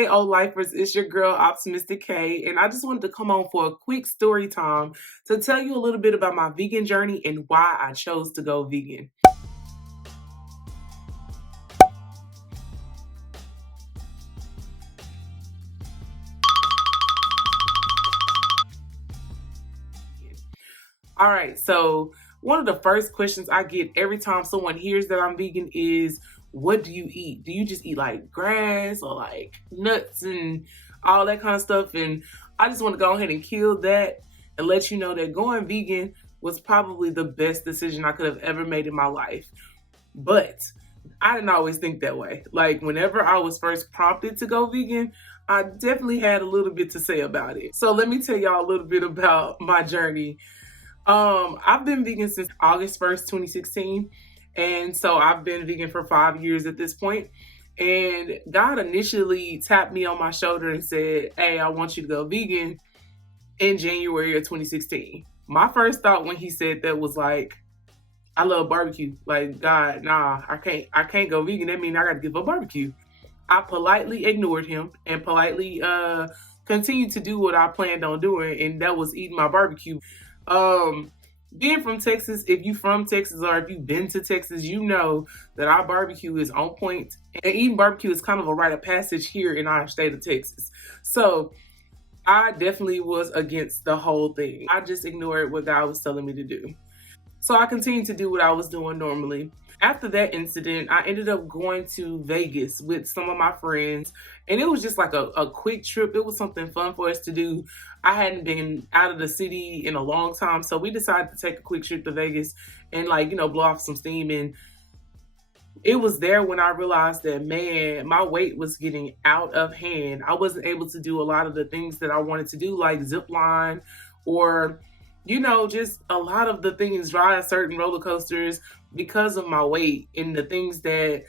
Hey, old lifers, it's your girl Optimistic K, and I just wanted to come on for a quick story time to tell you a little bit about my vegan journey and why I chose to go vegan. All right, so one of the first questions I get every time someone hears that I'm vegan is, what do you eat? Do you just eat like grass or like nuts and all that kind of stuff? And I just want to go ahead and kill that and let you know that going vegan was probably the best decision I could have ever made in my life. But I didn't always think that way. Like, whenever I was first prompted to go vegan, I definitely had a little bit to say about it. So let me tell y'all a little bit about my journey. I've been vegan since August 1st, 2016. And so I've been vegan for 5 years at this point. And God initially tapped me on my shoulder and said, "Hey, I want you to go vegan," in January of 2016. My first thought when he said that was like, I love barbecue. Like, God, nah, I can't go vegan. That means I gotta give up barbecue. I politely ignored him and politely continued to do what I planned on doing, and that was eating my barbecue. Um, Being from Texas, if you from Texas or if you've been to Texas, you know that our barbecue is on point. And eating barbecue is kind of a rite of passage here in our state of Texas. So I definitely was against the whole thing. I just ignored what God was telling me to do. So I continued to do what I was doing normally. After that incident, I ended up going to Vegas with some of my friends, and it was just like a quick trip. It was something fun for us to do. I hadn't been out of the city in a long time, so we decided to take a quick trip to Vegas and, like, blow off some steam. And it was there when I realized that, man, my weight was getting out of hand. I wasn't able to do a lot of the things that I wanted to do, like zip line or, just a lot of the things, ride certain roller coasters because of my weight. And the things that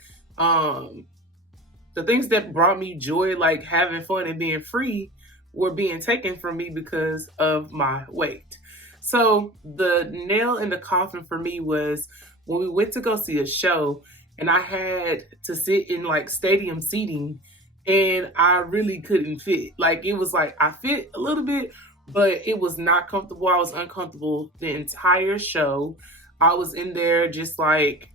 brought me joy, like having fun and being free, were being taken from me because of my weight. So the nail in the coffin for me was when we went to go see a show, and I had to sit in like stadium seating, and I really couldn't fit. Like, it was like I fit a little bit, but it was not comfortable. I was uncomfortable the entire show. I was in there just like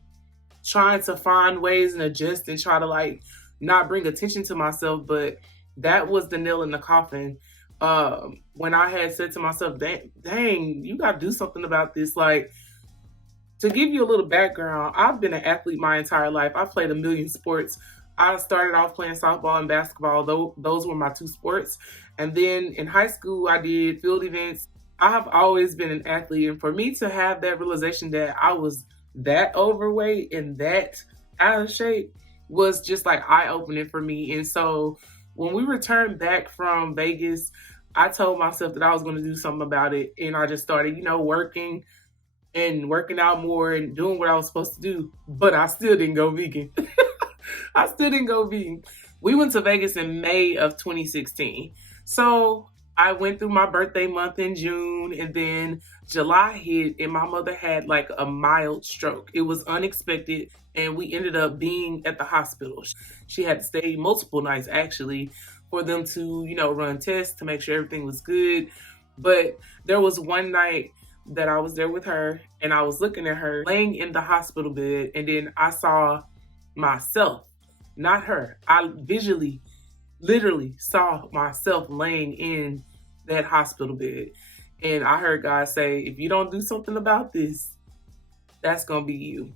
trying to find ways and adjust and try to like not bring attention to myself. But that was the nail in the coffin. When I had said to myself, dang, you got to do something about this. Like, to give you a little background, I've been an athlete my entire life. I played a million sports. I started off playing softball and basketball. Those were my two sports. And then in high school, I did field events. I have always been an athlete. And for me to have that realization that I was that overweight and that out of shape was just like eye-opening for me. And so when we returned back from Vegas, I told myself that I was going to do something about it. And I just started, working and working out more and doing what I was supposed to do. But I still didn't go vegan. I still didn't go vegan. We went to Vegas in May of 2016. So I went through my birthday month in June, and then July hit, and my mother had like a mild stroke. It was unexpected, and we ended up being at the hospital. She had to stay multiple nights actually for them to, run tests to make sure everything was good. But there was one night that I was there with her, and I was looking at her laying in the hospital bed, and then I saw myself, not her. I visually, literally saw myself laying in that hospital bed. And I heard God say, if you don't do something about this, that's going to be you.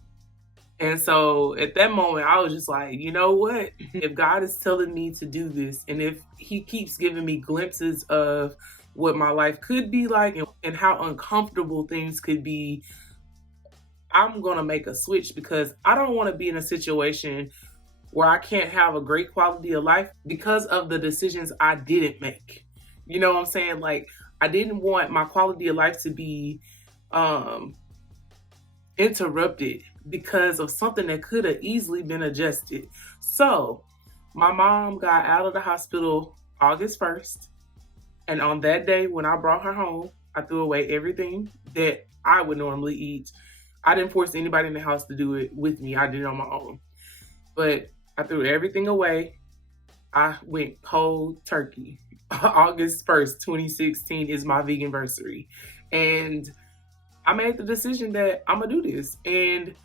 And so at that moment, I was just like, you know what? If God is telling me to do this, and if he keeps giving me glimpses of what my life could be like and how uncomfortable things could be, I'm going to make a switch, because I don't want to be in a situation where I can't have a great quality of life because of the decisions I didn't make. You know what I'm saying? Like, I didn't want my quality of life to be interrupted because of something that could have easily been adjusted. So my mom got out of the hospital August 1st. And on that day, when I brought her home, I threw away everything that I would normally eat. I didn't force anybody in the house to do it with me. I did it on my own. But I threw everything away. I went cold turkey. August 1st, 2016 is my vegan anniversary. And I made the decision that I'm gonna do this. And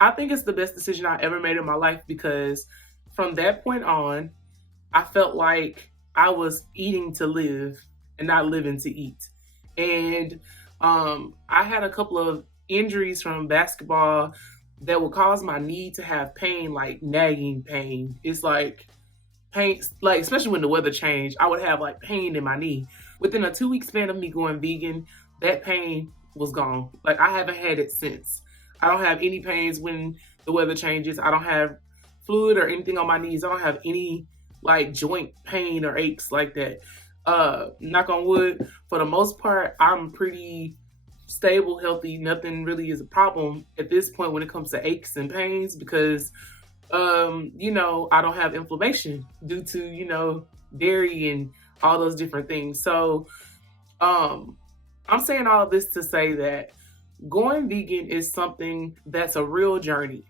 I think it's the best decision I ever made in my life because from that point on, I felt like I was eating to live and not living to eat. And I had a couple of injuries from basketball that would cause my knee to have pain, like nagging pain. It's like pain, like especially when the weather changed, I would have like pain in my knee. Within a 2 week span of me going vegan, that pain was gone. Like I haven't had it since. I don't have any pains when the weather changes. I don't have fluid or anything on my knees. I don't have any like joint pain or aches like that. Knock on wood, for the most part, I'm pretty stable, healthy. Nothing really is a problem at this point when it comes to aches and pains because I don't have inflammation due to, dairy and all those different things. So, I'm saying all of this to say that going vegan is something that's a real journey.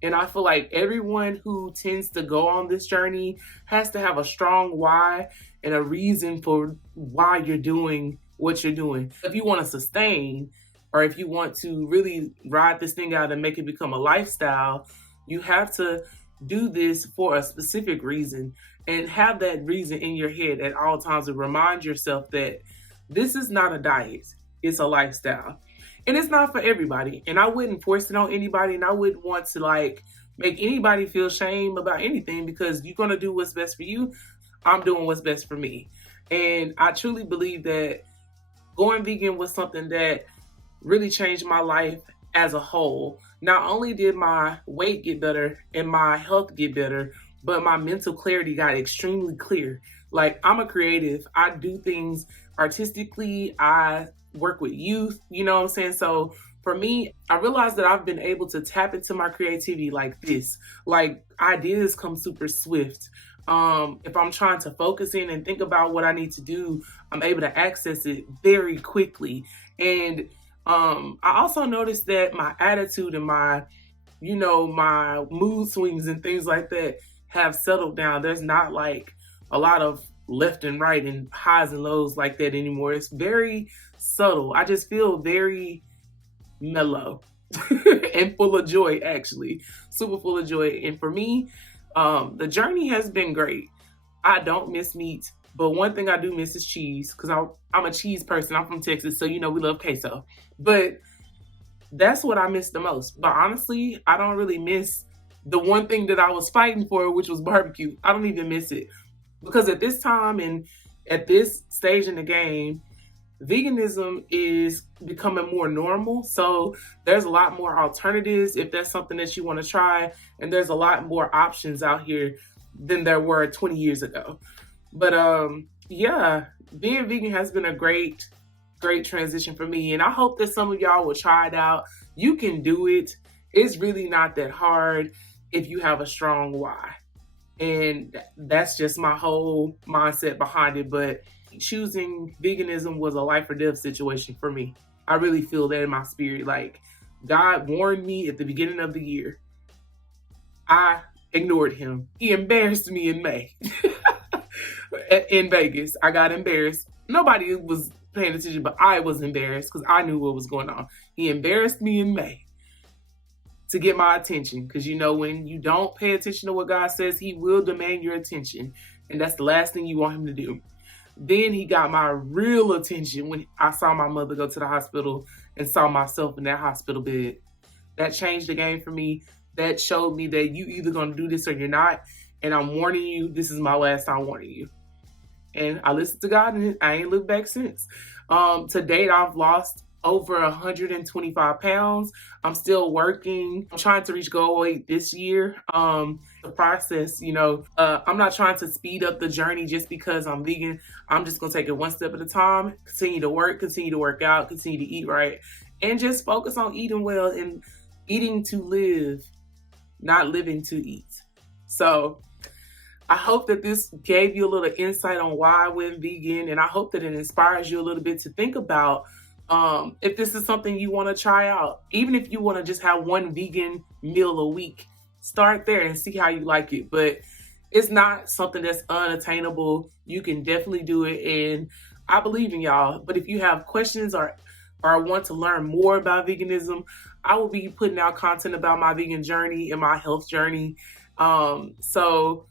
And I feel like everyone who tends to go on this journey has to have a strong why and a reason for why you're doing what you're doing. If you want to sustain or if you want to really ride this thing out and make it become a lifestyle, you have to do this for a specific reason and have that reason in your head at all times and remind yourself that this is not a diet, it's a lifestyle. And it's not for everybody. And I wouldn't force it on anybody, and I wouldn't want to like make anybody feel shame about anything because you're going to do what's best for you. I'm doing what's best for me. And I truly believe that going vegan was something that really changed my life as a whole. Not only did my weight get better and my health get better, but my mental clarity got extremely clear. Like, I'm a creative. I do things artistically. I work with youth, you know what I'm saying? So for me, I realized that I've been able to tap into my creativity like this. Like, ideas come super swift. If I'm trying to focus in and think about what I need to do, I'm able to access it very quickly. And I also noticed that my attitude and my mood swings and things like that have settled down. There's not like a lot of left and right and highs and lows like that anymore. It's very subtle. I just feel very mellow and full of joy, actually. Super full of joy. And for me, the journey has been great. I don't miss meat, but one thing I do miss is cheese because I'm a cheese person. I'm from Texas, so we love queso. But that's what I miss the most. But honestly, I don't really miss the one thing that I was fighting for, which was barbecue. I don't even miss it. Because at this time and at this stage in the game, veganism is becoming more normal. So there's a lot more alternatives if that's something that you want to try. And there's a lot more options out here than there were 20 years ago. But yeah, being vegan has been a great transition for me. And I hope that some of y'all will try it out. You can do it. It's really not that hard if you have a strong why. And that's just my whole mindset behind it. But choosing veganism was a life or death situation for me. I really feel that in my spirit. Like, God warned me at the beginning of the year. I ignored him. He embarrassed me in May. In Vegas, I got embarrassed. Nobody was paying attention, but I was embarrassed because I knew what was going on. He embarrassed me in May to get my attention. Because when you don't pay attention to what God says, he will demand your attention. And that's the last thing you want him to do. Then he got my real attention when I saw my mother go to the hospital and saw myself in that hospital bed. That changed the game for me. That showed me that you either going to do this or you're not. And I'm warning you, this is my last time warning you. And I listened to God and I ain't looked back since. To date, I've lost over 125 pounds. I'm still working. I'm trying to reach goal weight this year. The process, I'm not trying to speed up the journey just because I'm vegan. I'm just going to take it one step at a time, continue to work out, continue to eat right, and just focus on eating well and eating to live, not living to eat. So I hope that this gave you a little insight on why I went vegan, and I hope that it inspires you a little bit to think about if this is something you want to try out. Even if you want to just have one vegan meal a week, start there and see how you like it. But It's not something that's unattainable. You can definitely do it, and I believe in y'all. But if you have questions or want to learn more about veganism, I will be putting out content about my vegan journey and my health journey. So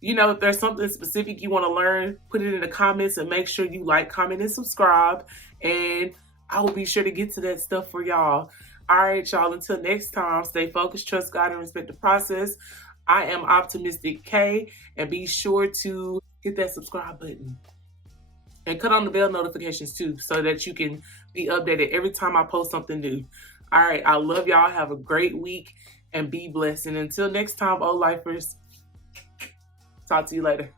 if there's something specific you want to learn, put it in the comments and make sure you like, comment, and subscribe. And I will be sure to get to that stuff for y'all. All right, y'all. Until next time, stay focused, trust God, and respect the process. I am Optimistic K, and be sure to hit that subscribe button and cut on the bell notifications too, so that you can be updated every time I post something new. All right, I love y'all. Have a great week and be blessed. And until next time, O Lifers, talk to you later.